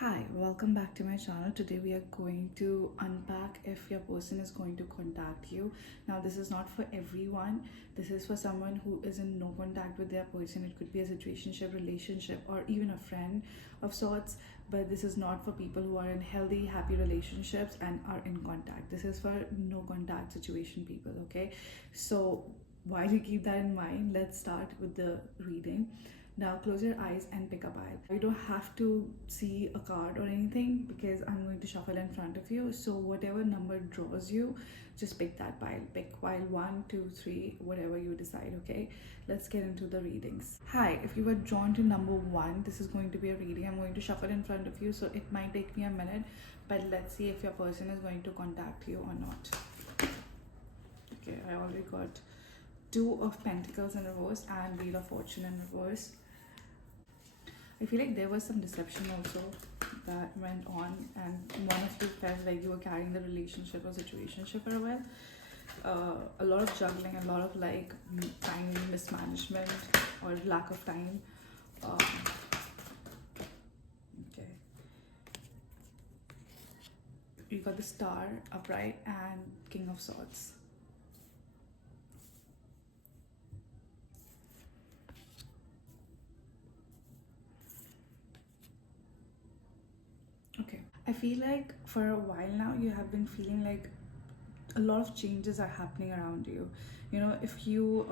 Hi, welcome back to my channel. Today we are going to unpack if your person is going to contact you. Now this is not for everyone. This is for someone who is in no contact with their person. It could be a situationship, relationship, or even a friend of sorts. But this is not for people who are in healthy, happy relationships and are in contact. This is for no contact situation people, okay? So while you keep that in mind, let's start with the reading. Now close your eyes and pick a pile. You don't have to see a card or anything because I'm going to shuffle in front of you. So whatever number draws you, just pick that pile. Pick pile 1, 2, 3, whatever you decide, okay? Let's get into the readings. Hi, if you were drawn to number 1, this is going to be a reading. I'm going to shuffle in front of you, so it might take me a minute, but let's see if your person is going to contact you or not. Okay, I already got Two of Pentacles in reverse and Wheel of Fortune in reverse. I feel like there was some deception also that went on, and one of you felt like you were carrying the relationship or situationship for a while. A lot of juggling, a lot of like time mismanagement or lack of time. Okay. You got the Star, Upright, and King of Swords. Okay. I feel like for a while now you have been feeling like a lot of changes are happening around you. You know, if you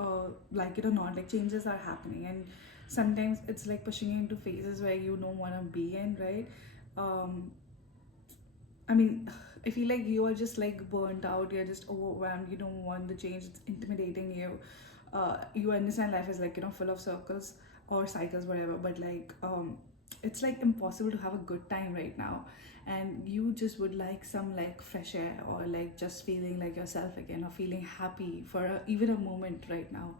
like it or not, like changes are happening, and sometimes it's like pushing you into phases where you don't want to be in, right? um I mean, I feel like you are just like burnt out, you're just overwhelmed, you don't want the change, it's intimidating you. You understand life is like, you know, full of circles or cycles, whatever, but like it's like impossible to have a good time right now. And you just would like some like fresh air, or like just feeling like yourself again, or feeling happy for even a moment right now.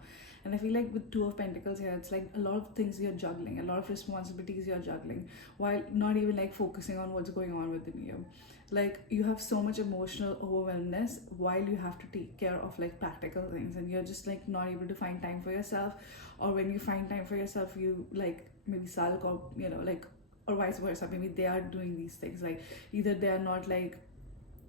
And I feel like with Two of Pentacles here, it's like a lot of things you're juggling, a lot of responsibilities you're juggling, while not even like focusing on what's going on within you. Like you have so much emotional overwhelmness while you have to take care of like practical things, and you're just like not able to find time for yourself. Or when you find time for yourself, you like maybe sulk, or you know, like, or vice versa, maybe they are doing these things, like either they are not like,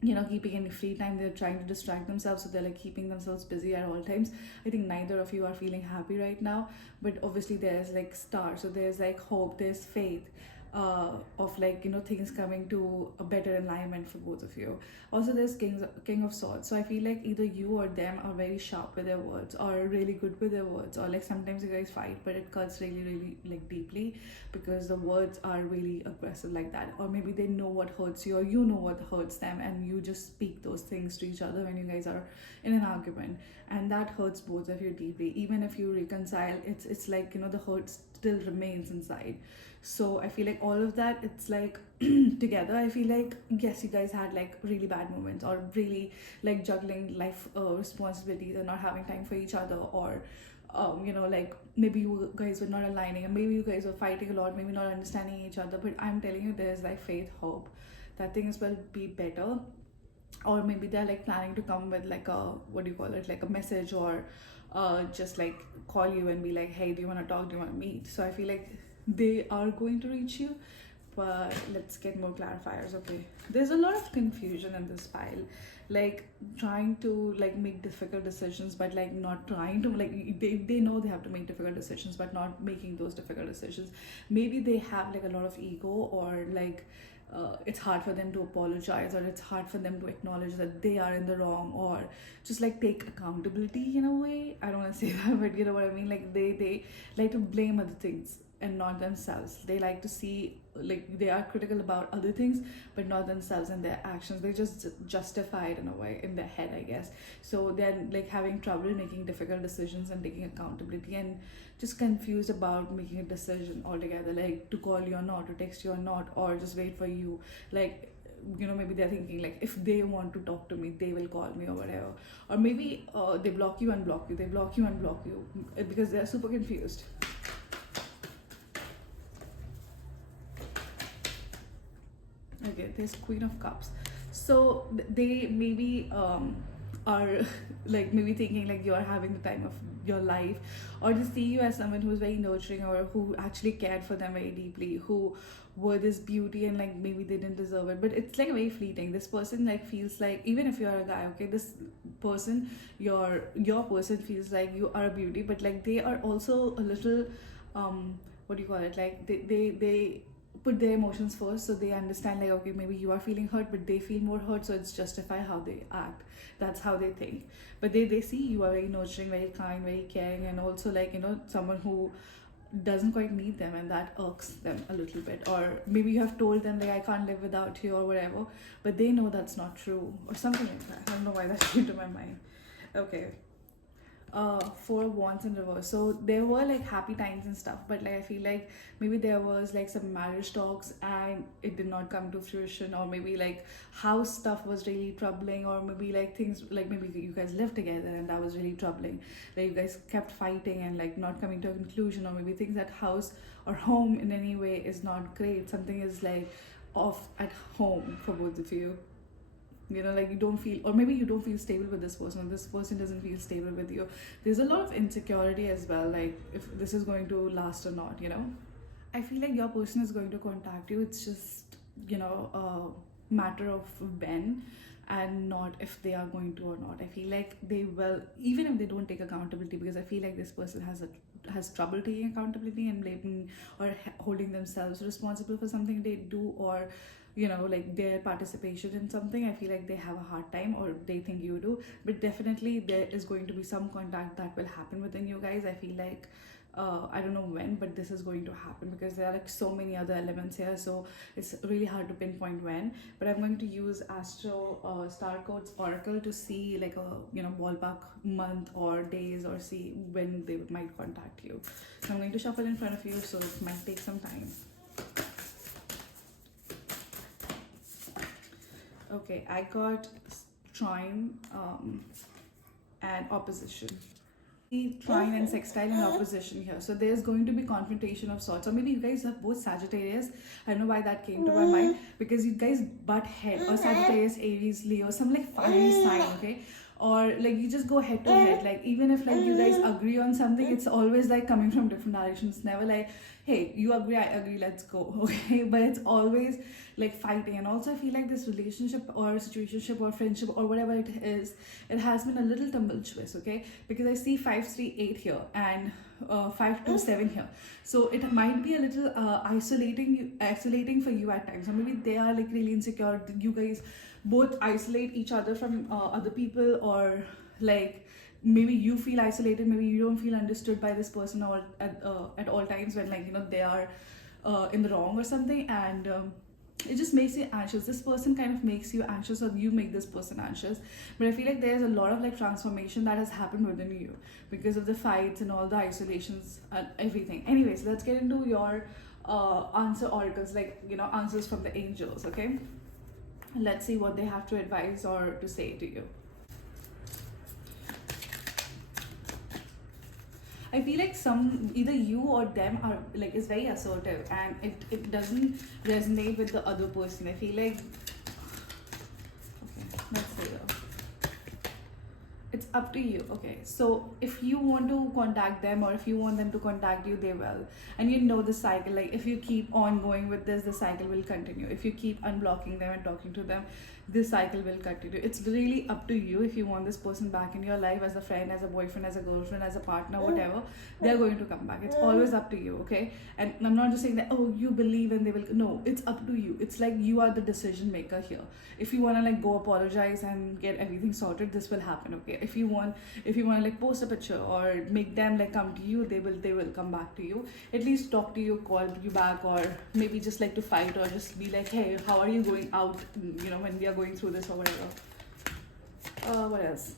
you know, keeping any free time, they're trying to distract themselves, so they're like keeping themselves busy at all times. I think neither of you are feeling happy right now, but obviously there's like Star, so there's like hope, there's faith, of like, you know, things coming to a better alignment for both of you. Also there's King of Swords, so I feel like either you or them are very sharp with their words, or really good with their words, or like sometimes you guys fight but it cuts really really like deeply because the words are really aggressive like that. Or maybe they know what hurts you, or you know what hurts them, and you just speak those things to each other when you guys are in an argument, and that hurts both of you deeply. Even if you reconcile, it's like, you know, the hurt still remains inside. So I feel like all of that, it's like together, I feel like yes, you guys had like really bad moments, or really like juggling life responsibilities and not having time for each other, or you know, like maybe you guys were not aligning, and maybe you guys were fighting a lot, maybe not understanding each other. But I'm telling you, there's like faith, hope that things will be better. Or maybe they're like planning to come with like a, what do you call it, like a message, or just like call you and be like, hey, do you want to talk, do you want to meet? So I feel like they are going to reach you. But let's get more clarifiers. Okay, there's a lot of confusion in this file, like trying to like make difficult decisions, but like not trying to, like they know they have to make difficult decisions but not making those difficult decisions. Maybe they have like a lot of ego, or like it's hard for them to apologize, or it's hard for them to acknowledge that they are in the wrong, or just like take accountability in a way. I don't want to say that, but you know what I mean. Like they like to blame other things and not themselves. They like to see, like they are critical about other things but not themselves and their actions. They just justify it in a way in their head, I guess. So they're like having trouble making difficult decisions and taking accountability, and just confused about making a decision altogether, like to call you or not, to text you or not, or just wait for you. Like, you know, maybe they're thinking like if they want to talk to me, they will call me or whatever. Or maybe they block you, unblock you, they block you, unblock you, because they're super confused. Okay, there's Queen of Cups. So they maybe are like maybe thinking like you're having the time of your life, or just see you as someone who's very nurturing, or who actually cared for them very deeply, who were this beauty and like maybe they didn't deserve it. But it's like very fleeting. This person like feels like, even if you're a guy, okay, this person, your person feels like you are a beauty, but like they are also a little what do you call it, like they put their emotions first, so they understand like, okay, maybe you are feeling hurt, but they feel more hurt, so it's justify how they act. That's how they think. But they see you are very nurturing, very kind, very caring, and also like, you know, someone who doesn't quite need them, and that irks them a little bit. Or maybe you have told them like, I can't live without you or whatever, but they know that's not true, or something like that. I don't know why that came to my mind. Okay. For wands in reverse, so there were like happy times and stuff, but like I feel like maybe there was like some marriage talks and it did not come to fruition, or maybe like house stuff was really troubling, or maybe like things like maybe you guys lived together and that was really troubling, like you guys kept fighting and like not coming to a conclusion, or maybe things at house or home in any way is not great, something is like off at home for both of you. You know, like you don't feel, or maybe you don't feel stable with this person, or this person doesn't feel stable with you. There's a lot of insecurity as well, like if this is going to last or not, you know. I feel like your person is going to contact you. It's just, you know, a matter of when, and not if they are going to or not. I feel like they will, even if they don't take accountability, because I feel like this person has trouble taking accountability and blaming or holding themselves responsible for something they do, or you know, like their participation in something. I feel like they have a hard time, or they think you do. But definitely there is going to be some contact that will happen within you guys. I feel like I don't know when, but this is going to happen, because there are like so many other elements here, so it's really hard to pinpoint when. But I'm going to use Astro Star Codes Oracle to see like a, you know, ballpark month or days, or see when they might contact you. So I'm going to shuffle in front of you, so it might take some time. Okay, I got trine and opposition. Trine and sextile and opposition here. So there's going to be confrontation of sorts. Or maybe you guys have both Sagittarius. I don't know why that came to my mind. Because you guys butt head. Or Sagittarius, Aries, Leo. Some like fiery sign, okay? Or like you just go head to head. Like even if like you guys agree on something, it's always like coming from different directions. Never like, hey, you agree, I agree, let's go. Okay? But it's always like fighting. And also I feel like this relationship or situationship or friendship or whatever it is, it has been a little tumultuous, okay? Because I see 5, 3, 8 here, and 5, 2, 7 here. So it might be a little isolating for you at times. Or maybe they are like really insecure. You guys both isolate each other from other people, or like maybe you feel isolated, maybe you don't feel understood by this person, or at all times when like, you know, they are in the wrong or something. And it just makes you anxious. This person kind of makes you anxious, or you make this person anxious. But I feel like there's a lot of like transformation that has happened within you because of the fights and all the isolations and everything. Anyways, let's get into your answer oracles, like, you know, answers from the angels. Okay, let's see what they have to advise or to say to you. I feel like either you or them are like is very assertive, and it doesn't resonate with the other person. I feel like, okay, let's say it's up to you. Okay, so if you want to contact them, or if you want them to contact you, they will. And you know the cycle, like if you keep on going with this, the cycle will continue. If you keep unblocking them and talking to them, this cycle will continue. It's really up to you if you want this person back in your life as a friend, as a boyfriend, as a girlfriend, as a partner, whatever. They're going to come back. It's always up to you, okay? And I'm not just saying that, oh, you believe and they will. No, it's up to you. It's like you are the decision maker here. If you want to like go apologize and get everything sorted, this will happen, okay? If you want to like post a picture or make them like come to you, they will come back to you. At least talk to you, call you back, or maybe just like to fight, or just be like, hey, how are you going out, you know, when we are going through this or whatever. What else?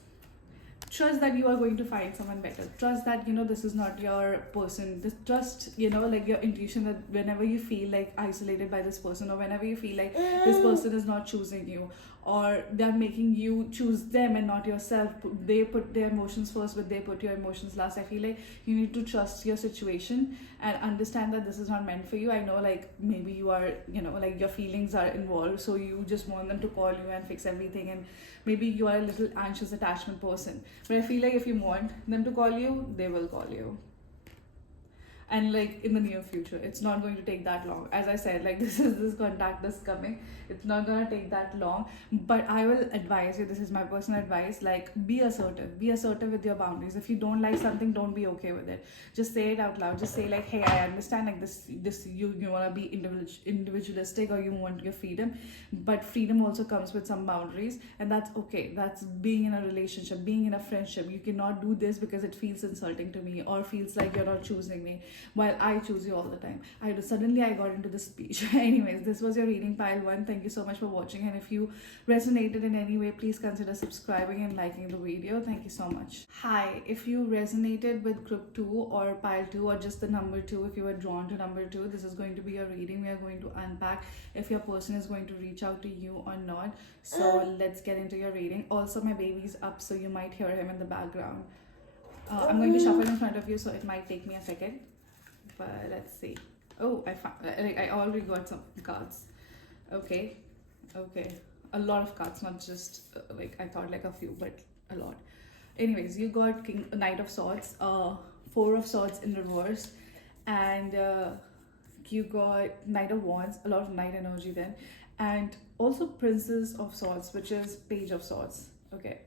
trust that you are going to find someone better. Trust that, this is not your person. This trust, like your intuition, that whenever you feel like isolated by this person, or whenever you feel like this person is not choosing you, or they're making you choose them and not yourself, they put their emotions first, but they put your emotions last. I feel like you need to trust your situation and understand that this is not meant for you. I know, like, maybe you are, like, your feelings are involved, so you just want them to call you and fix everything, and maybe you are a little anxious attachment person, but I feel like if you want them to call you, they will call you. And like in the near future, it's not going to take that long. As I said, like, this contact is coming, it's not going to take that long. But I will advise you, this is my personal advice, like, be assertive with your boundaries. If you don't like something, don't be okay with it. Just say it out loud. Just say like, hey, I understand, like, this you want to be individualistic, or you want your freedom, but freedom also comes with some boundaries, and that's okay. That's being in a relationship, being in a friendship. You cannot do this because it feels insulting to me, or feels like you're not choosing me, while I choose you all the time. Suddenly I got into this speech. Anyways, this was your reading pile 1. Thank you so much for watching, and if you resonated in any way, please consider subscribing and liking the video. Thank you so much. Hi, if you resonated with group 2 or pile 2, or just the number 2, if you were drawn to number 2, this is going to be your reading. We are going to unpack if your person is going to reach out to you or not. So let's get into your reading. Also, my baby's up, so you might hear him in the background. I'm going to shuffle in front of you, so it might take me a second. But let's see. Oh, I already got some cards. Okay, a lot of cards, not just like I thought like a few, but a lot. Anyways, you got Knight of Swords, 4 of Swords in reverse, and you got Knight of Wands, a lot of Knight energy then, and also Princess of Swords, which is Page of Swords. Okay.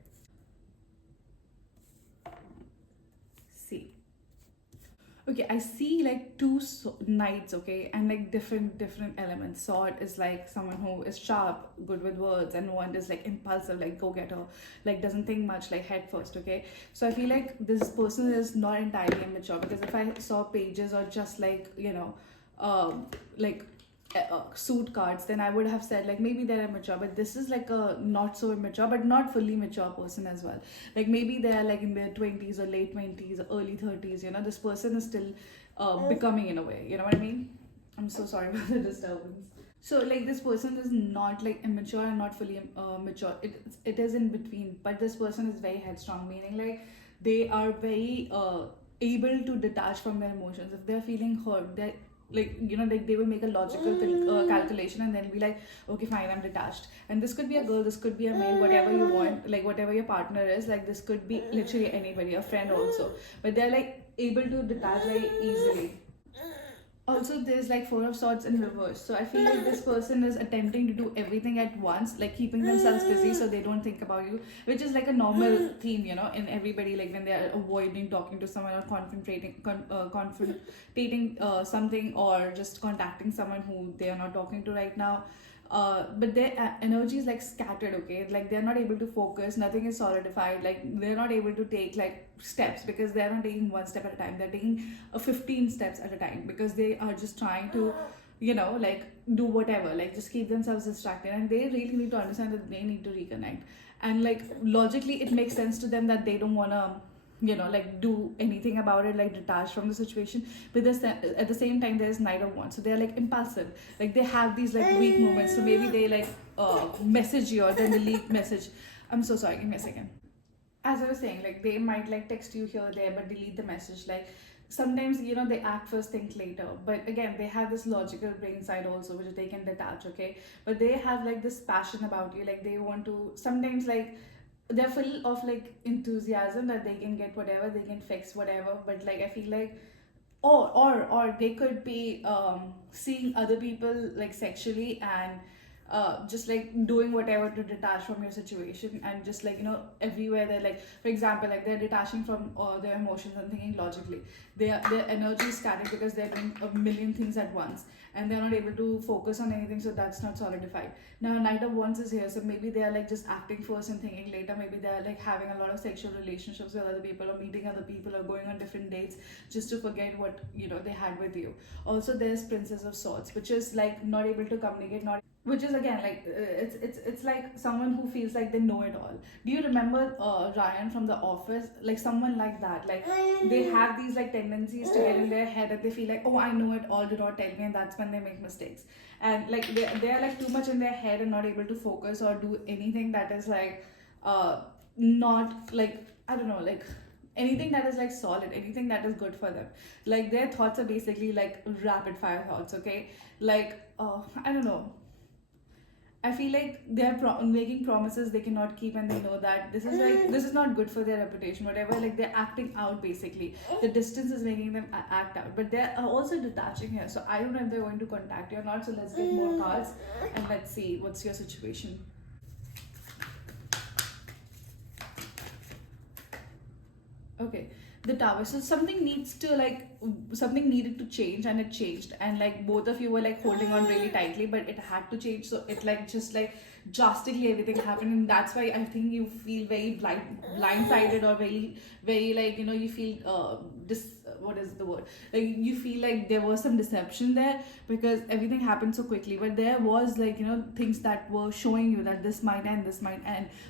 Okay, I see like 2 knights, okay, and like different elements. Sword is like someone who is sharp, good with words, and one is like impulsive, like go-getter, like doesn't think much, like head first, okay. So I feel like this person is not entirely immature, because if I saw pages or just like, like suit cards, then I would have said like maybe they're immature, but this is like a not so immature but not fully mature person as well. Like maybe they're like in their 20s or late 20s or early 30s. This person is still becoming, in a way, you know what I mean. I'm so sorry about the disturbance. So like this person is not like immature and not fully mature. It is in between, but this person is very headstrong, meaning like they are very able to detach from their emotions. If they're feeling hurt, they're like, like they will make a logical calculation, and then be like, okay, fine, I'm detached. And this could be a girl, this could be a male, whatever you want, like whatever your partner is, like this could be literally anybody, a friend also, but they're like able to detach very easily. Also, there's like 4 of Swords in reverse, so I feel like this person is attempting to do everything at once, like keeping themselves busy so they don't think about you, which is like a normal theme, in everybody, like when they are avoiding talking to someone, or confrontating something, or just contacting someone who they are not talking to right now. But their energy is like scattered, okay, like they're not able to focus, nothing is solidified, like they're not able to take like steps, because they're not taking 1 step at a time, they're taking 15 steps at a time, because they are just trying to like do whatever, like just keep themselves distracted, and they really need to understand that they need to reconnect. And like logically it makes sense to them that they don't want to like do anything about it, like detach from the situation. But this, at the same time, there's Knight of Wands, so they're like impulsive, like they have these like weak moments, so maybe they like message you or then delete message. I'm so sorry, give me a second. As I was saying, like they might like text you here or there but delete the message. Like sometimes they act first, think later, but again they have this logical brain side also, which they can detach, okay. But they have like this passion about you, like they want to, sometimes like they're full of like enthusiasm that they can get whatever, they can fix whatever. But like I feel like, or they could be seeing other people like sexually, and just like doing whatever to detach from your situation, and just like everywhere they're like, for example, like they're detaching from their emotions and thinking logically. Their energy is scattered because they're doing a million things at once, and they're not able to focus on anything, so that's not solidified. Now Knight of Wands is here, so maybe they are like just acting first and thinking later. Maybe they are like having a lot of sexual relationships with other people, or meeting other people, or going on different dates just to forget what they had with you. Also, there's Princess of Swords, which is like not able to communicate, not which is again like it's like someone who feels like they know it all. Do you remember Ryan from The Office? Like someone like that, like they have these like tendencies to get in their head that they feel like, oh, I know it all, do not tell me, and that's when they make mistakes. And like they are like too much in their head and not able to focus or do anything that is like not like, I don't know, like anything that is like solid, anything that is good for them. Like their thoughts are basically like rapid fire thoughts, okay? Like I don't know, I feel like they're making promises they cannot keep, and they know that this is like this is not good for their reputation. Whatever, like they're acting out basically. The distance is making them act out, but they're also detaching here. So I don't know if they're going to contact you or not. So let's get more cards and let's see what's your situation. Okay, the tower. So something needs to like something needed to change, and it changed, and like both of you were like holding on really tightly, but it had to change. So it like just like drastically everything happened, and that's why I think you feel very blindsided, or very like, you know, you feel what is the word, like you feel like there was some deception there because everything happened so quickly. But there was like, you know, things that were showing you that this might end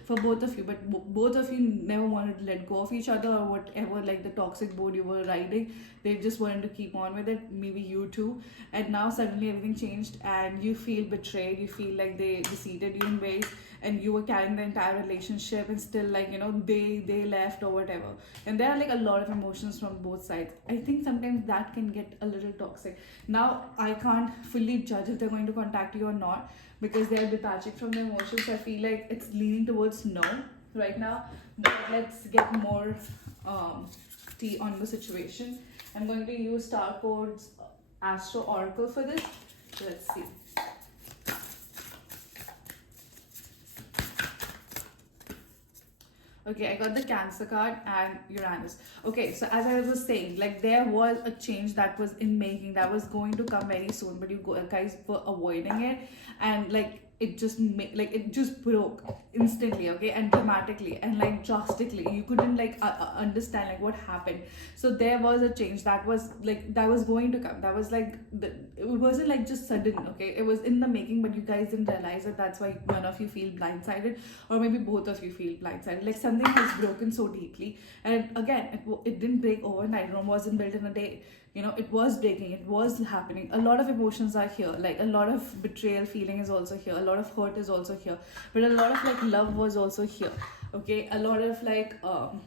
for both of you, but both of you never wanted to let go of each other, or whatever, like the toxic boat you were riding, they just wanted to keep on with it, maybe you too. And now suddenly everything changed and you feel betrayed, you feel like they deceived you in ways, and you were carrying the entire relationship, and still like, you know, they left or whatever. And there are like a lot of emotions from both sides. I think sometimes that can get a little toxic. Now I can't fully judge if they're going to contact you or not, because they're detaching from the emotions. So I feel like it's leaning towards no right now. But let's get more tea on the situation. I'm going to use Star Codes Astro Oracle for this. Let's see. Okay, I got the Cancer card and Uranus. Okay, so as I was saying, like there was a change that was in making, that was going to come very soon, but you guys were avoiding it, and like it just like it just broke instantly, okay, and dramatically and like drastically. You couldn't like understand like what happened. So there was a change that was like that was going to come. That was like it wasn't like just sudden, okay, it was in the making, but you guys didn't realize it. That's why one of you feel blindsided, or maybe both of you feel blindsided. Like something has broken so deeply, and again, it didn't break overnight. Rome wasn't built in a day. You know, it was breaking, it was happening. A lot of emotions are here, like a lot of betrayal feeling is also here, a lot of hurt is also here, but a lot of like love was also here, okay, a lot of like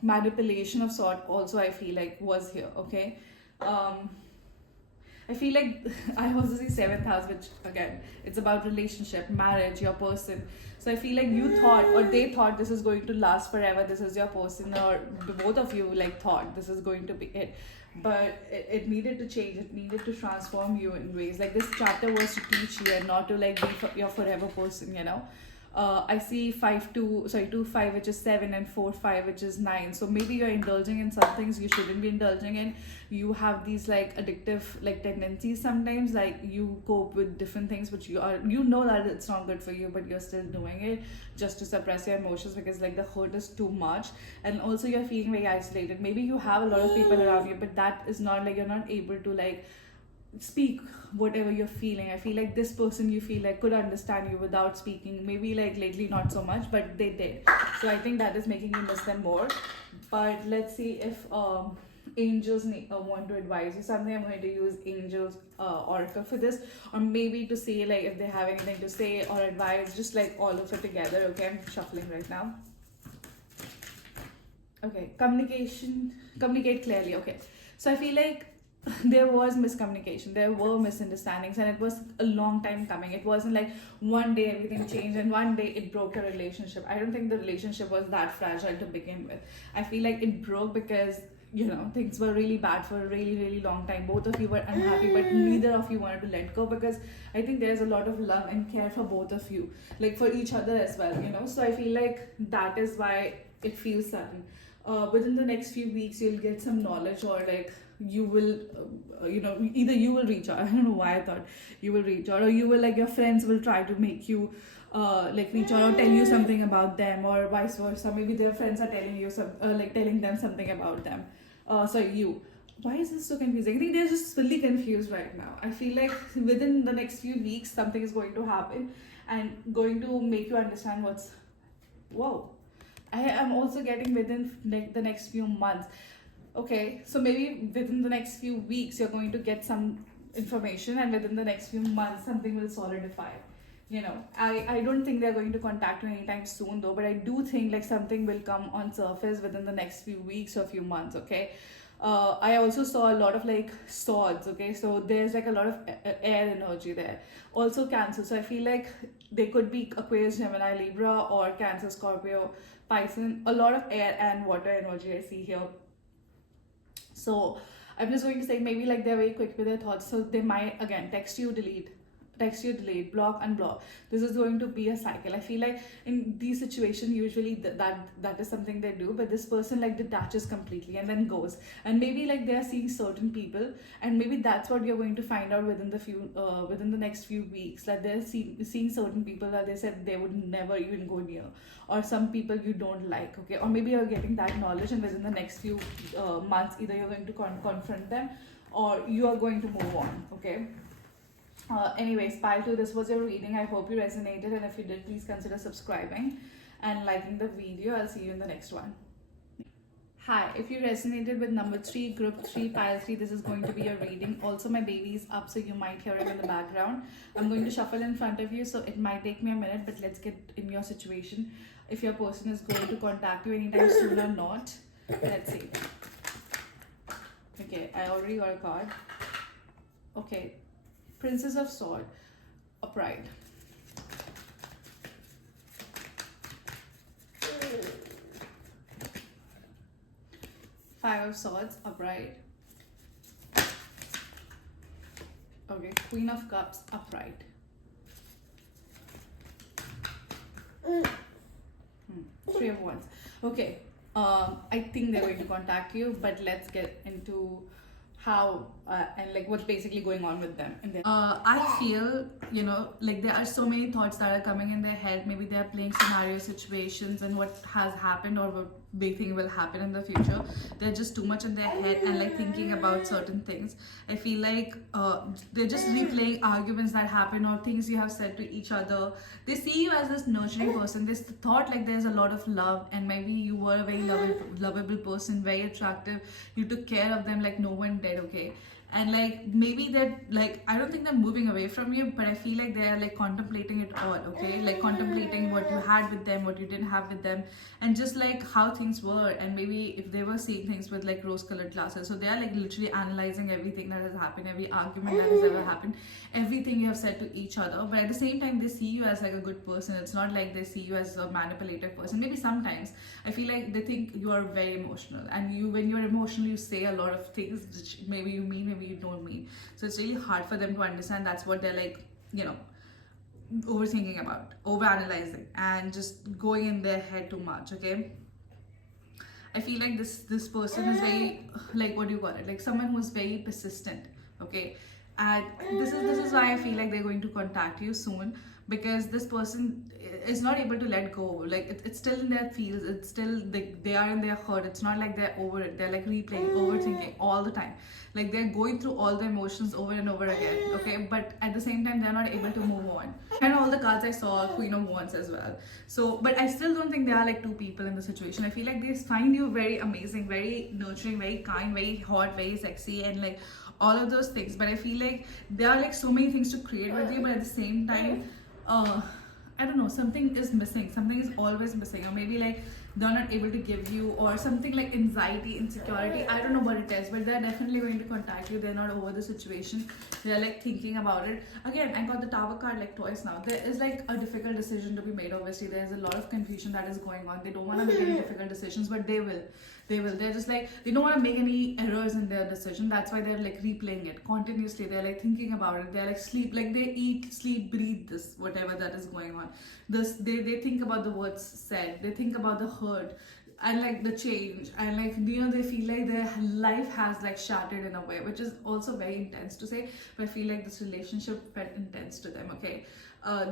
manipulation of sort also I feel like was here, okay. I feel like I also see seventh house, which again, it's about relationship, marriage, your person. So I feel like you thought, or they thought, this is going to last forever, this is your person, or both of you like thought this is going to be it. But it needed to change, it needed to transform you in ways. Like this chapter was to teach you and not to like be your forever person, you know. I see 2 5, which is 7, and 4 5, which is 9. So maybe you're indulging in some things you shouldn't be indulging in. You have these like addictive like tendencies sometimes, like you cope with different things which you know that it's not good for you, but you're still doing it just to suppress your emotions because like the hurt is too much. And also you're feeling very isolated. Maybe you have a lot of people around you, but that is not like, you're not able to like speak whatever you're feeling. I feel like this person you feel like could understand you without speaking. Maybe like lately not so much, but they did. So I think that is making you miss them more. But let's see if angels want to advise you something. I'm going to use angels oracle for this, or maybe to say like if they have anything to say or advise, just like all of it together. Okay, I'm shuffling right now. Okay, communicate clearly. Okay, so I feel like there was miscommunication, there were misunderstandings, and it was a long time coming. It wasn't like one day everything changed and one day it broke a relationship. I don't think the relationship was that fragile to begin with. I feel like it broke because, you know, things were really bad for a really long time. Both of you were unhappy, but neither of you wanted to let go, because I think there's a lot of love and care for both of you, like for each other as well, you know. So I feel like that is why it feels sudden. Within the next few weeks you'll get some knowledge, or like you will you know, either you will reach out. I don't know why I thought you will reach out, or you will like your friends will try to make you like reach out or tell you something about them, or vice versa. Maybe their friends are telling you some like telling them something about them, so you, Why is this so confusing? I think they're just fully confused right now. I feel like within the next few weeks, something is going to happen and going to make you understand what's. Whoa. I am also getting within the next few months. Okay, so maybe within the next few weeks, you're going to get some information, and within the next few months, something will solidify. I don't think they're going to contact you anytime soon though, but I do think like something will come on surface within the next few weeks or few months. Okay, I also saw a lot of like swords. Okay, so there's like a lot of air energy there. Also Cancer. So I feel like they could be Aquarius, Gemini, Libra, or Cancer, Scorpio, Pisces. A lot of air and water energy I see here. So I'm just going to say maybe like they're very quick with their thoughts. So they might again text you, delete, block, unblock. This is going to be a cycle. I feel like in these situations, usually that is something they do, but this person like detaches completely and then goes. And maybe like they are seeing certain people, and maybe that's what you're going to find out within the next few weeks. That they're seeing certain people that they said they would never even go near, or some people you don't like. Okay, or maybe you're getting that knowledge, and within the next few months, either you're going to confront them, or you are going to move on. Okay. Anyways, pile 2, this was your reading. I hope you resonated, and if you did, please consider subscribing and liking the video. I'll see you in the next one. Hi, if you resonated with number 3, group 3, pile 3, this is going to be your reading. Also, my baby is up, so you might hear him in the background. I'm going to shuffle in front of you, so it might take me a minute, but let's get in your situation. If your person is going to contact you anytime soon or not. Let's see. Okay, I already got a card. Okay. Princess of Swords, upright. Five of Swords, upright. Okay, Queen of Cups, upright. Three of Wands. Okay, I think they're going to contact you, but let's get into how and like what's basically going on with them. And then I feel like there are so many thoughts that are coming in their head. Maybe they're playing scenario situations and what has happened or what big thing will happen in the future. They're just too much in their head and like thinking about certain things. I feel like they're just replaying arguments that happen or things you have said to each other. They see you as this nurturing person. This thought like there's a lot of love, and maybe you were a very lovable person, very attractive. You took care of them like no one did. Okay, and like maybe they're like, I don't think they're moving away from you, but I feel like they're like contemplating it all. Okay, like contemplating what you had with them, what you didn't have with them, and just like how things were. And maybe if they were seeing things with like rose colored glasses, so they are like literally analyzing everything that has happened, every argument that has ever happened, everything you have said to each other. But at the same time, they see you as like a good person. It's not like they see you as a manipulative person. Maybe sometimes I feel like they think you are very emotional, and when you're emotional, you say a lot of things which maybe you mean, maybe you don't mean. So it's really hard for them to understand. That's what they're like, overthinking about, overanalyzing, and just going in their head too much. Okay, I feel like this person is very, like, what do you call it, like someone who's very persistent. Okay, and this is why I feel like they're going to contact you soon, because this person is not able to let go. Like it's still in their feels. It's still they are in their hurt. It's not like they're over it. They're like replaying, overthinking all the time. Like they're going through all the emotions over and over again. Okay, but at the same time, they're not able to move on. And all the cards I saw, Queen of Wands as well. So, but I still don't think there are like two people in the situation. I feel like they find you very amazing, very nurturing, very kind, very hot, very sexy, and like all of those things. But I feel like there are like so many things to create with you, but at the same time, I don't know, something is missing. Something is always missing, or maybe like they're not able to give you, or something like anxiety, insecurity. I don't know what it is, but they're definitely going to contact you. They're not over the situation. They're like thinking about it. Again, I got the Tower card like twice now. There is like a difficult decision to be made. Obviously, there's a lot of confusion that is going on. They don't want to make any difficult decisions, but they will. They're just like, they don't want to make any errors in their decision. That's why they're like replaying it continuously. They're like thinking about it. They're like like they eat, sleep, breathe this, whatever that is going on. They think about the words said. They think about the hurt and like the change, and like they feel like their life has like shattered in a way, which is also very intense to say, but I feel like this relationship felt intense to them. Okay,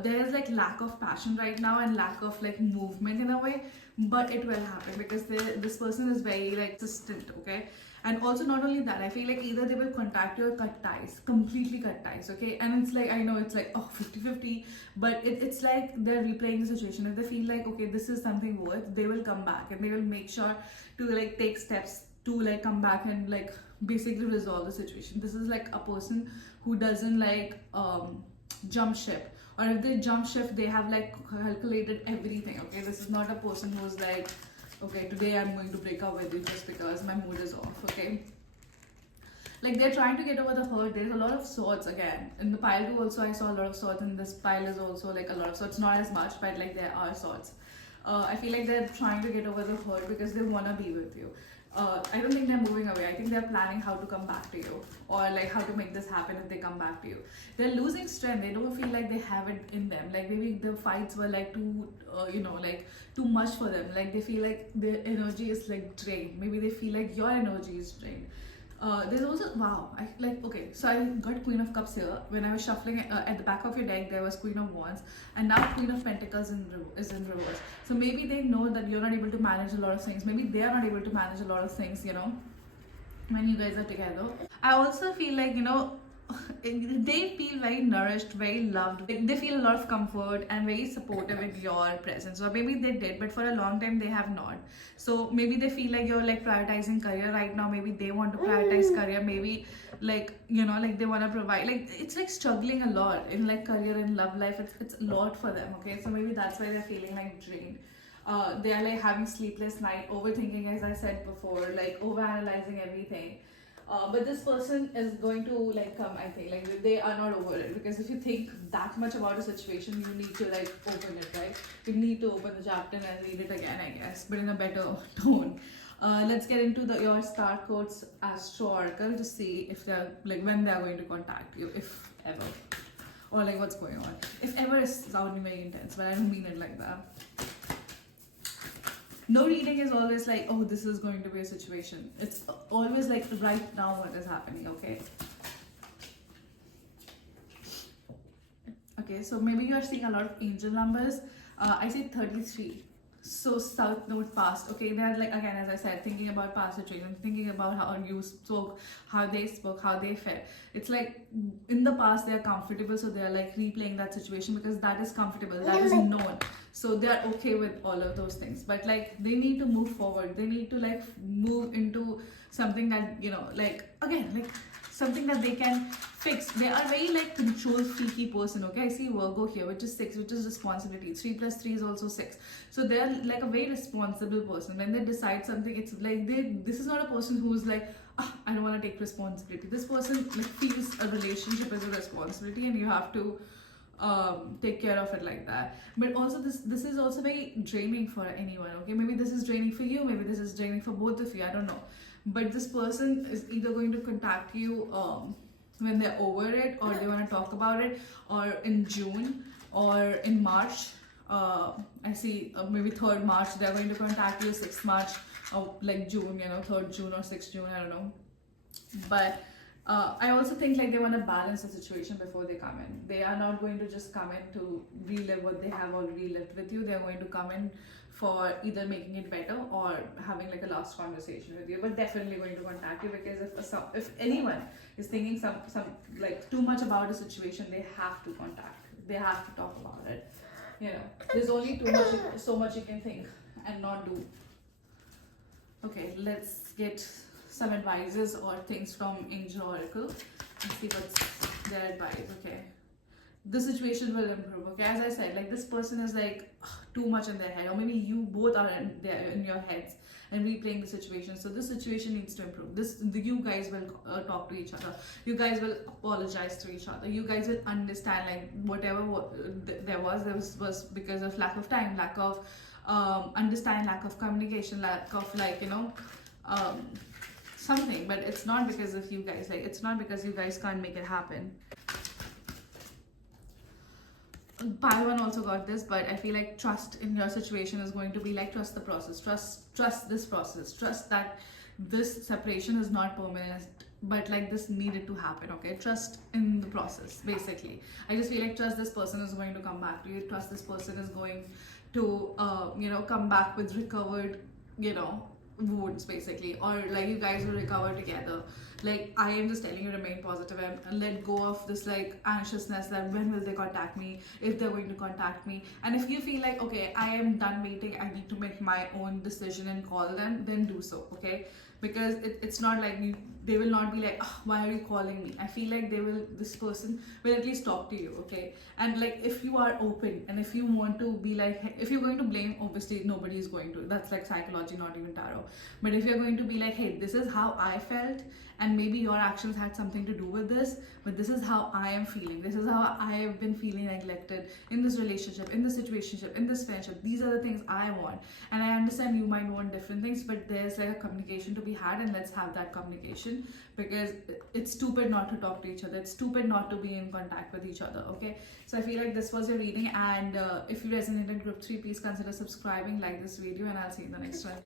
there's like lack of passion right now and lack of like movement in a way, but it will happen because this person is very like persistent. Okay, And also, not only that, I feel like either they will contact you or cut ties, completely cut ties, okay? And it's like, I know it's like, oh, 50-50, but it's like they're replaying the situation. If they feel like, okay, this is something worth, they will come back and they will make sure to like take steps to like come back and like basically resolve the situation. This is like a person who doesn't like jump ship, or if they jump ship, they have like calculated everything, okay? This is not a person who's like, okay, today I'm going to break up with you just because my mood is off, okay? Like they're trying to get over the hurt. There's a lot of swords again. In the pile too also I saw a lot of swords, and this pile is also like a lot of swords. Not as much, but like there are swords. I feel like they're trying to get over the hurt because they want to be with you. I don't think they're moving away. I think they're planning how to come back to you, or like how to make this happen if they come back to you. They're losing strength. They don't feel like they have it in them. Like maybe the fights were like too, like too much for them. Like they feel like their energy is like drained. Maybe they feel like your energy is drained. There's also, wow, I like, okay, so I got Queen of Cups here. When I was shuffling at the back of your deck, there was Queen of Wands, and now Queen of Pentacles is in reverse. So maybe they know that you're not able to manage a lot of things. Maybe they are not able to manage a lot of things, when you guys are together. I also feel like, they feel very nourished, very loved. Like, they feel a lot of comfort and very supportive in your presence. Or maybe they did, but for a long time they have not. So maybe they feel like you're like prioritizing career right now. Maybe they want to prioritize career. Maybe like, like they want to provide. Like it's like struggling a lot in like career and love life. It's a lot for them. Okay, so maybe that's why they're feeling like drained. They are like having sleepless night, overthinking, as I said before, like overanalyzing everything. But this person is going to like come, I think, like they are not over it, because if you think that much about a situation, you need to like open it, right? You need to open the chapter and read it again, I guess, but in a better tone. Let's get into your star codes astro oracle to see if they're like when they're going to contact you, if ever, or like what's going on. If ever is sounding very intense, but I don't mean it like that. No reading is always like, oh, this is going to be a situation. It's always like right now what is happening, okay? Okay, so maybe you are seeing a lot of angel numbers. I see 33. So south node past, okay? They're like, again, as I said, thinking about past situations, thinking about how you spoke, how they spoke, how they felt. It's like in the past they're comfortable, so they're like replaying that situation because that is comfortable, that is known. So they're okay with all of those things. But like they need to move forward. They need to like move into something that, like again, like something that they can fix. They are very like control freaky person, okay? I see Virgo here, which is 6, which is responsibility. 3 plus 3 is also 6. So they're like a very responsible person. When they decide something, it's like this is not a person who's like, I don't want to take responsibility. This person like feels a relationship as a responsibility, and you have to take care of it like that. But also this is also very draining for anyone, okay? Maybe this is draining for you, maybe this is draining for both of you, I don't know. But this person is either going to contact you when they're over it, or they want to talk about it, or in June or in March. I see maybe 3rd March they're going to contact you, 6th March, or like June, 3rd June or 6th June, I don't know. But I also think like they want to balance the situation before they come in. They are not going to just come in to relive what they have already lived with you. They're going to come in for either making it better or having like a last conversation with you, but definitely going to contact you, because if anyone is thinking some like too much about a situation, they have to contact. They have to talk about it. There's only so much you can think and not do. Okay, let's get some advices or things from Angel Oracle and see what's their advice. Okay, the situation will improve. Okay, as I said, like this person is like too much in their head, or maybe you both are in your heads and replaying the situation. So this situation needs to improve. You guys will talk to each other. You guys will apologize to each other. You guys will understand like whatever there was because of lack of time, lack of understanding, lack of communication, lack of like something. But it's not because of you guys. Like it's not because you guys can't make it happen. Pile 1 also got this, but I feel like trust in your situation is going to be like trust the process, trust this process, trust that this separation is not permanent, but like this needed to happen. Okay, trust in the process. Basically, I just feel like trust this person is going to come back to you. Trust this person is going to come back with recovered wounds basically, or like you guys will recover together. Like I am just telling you, remain positive and let go of this like anxiousness that when will they contact me, if they're going to contact me. And if you feel like, okay, I am done waiting, I need to make my own decision and call them, then do so, okay? Because it's not like they will not be like, oh, why are you calling me? I feel like this person will at least talk to you, okay? And like if you are open and if you want to be like, if you're going to blame, obviously nobody is going to, that's like psychology, not even tarot. But if you're going to be like, hey, this is how I felt, and maybe your actions had something to do with this, but this is how I am feeling, this is how I have been feeling neglected in this relationship, in this situationship, in this friendship, these are the things I want. And I understand you might want different things, but there's like a communication to be had, and let's have that communication, because it's stupid not to talk to each other, it's stupid not to be in contact with each other, okay? So I feel like this was your reading, and if you resonated in group 3, please consider subscribing, like this video, and I'll see you in the next one.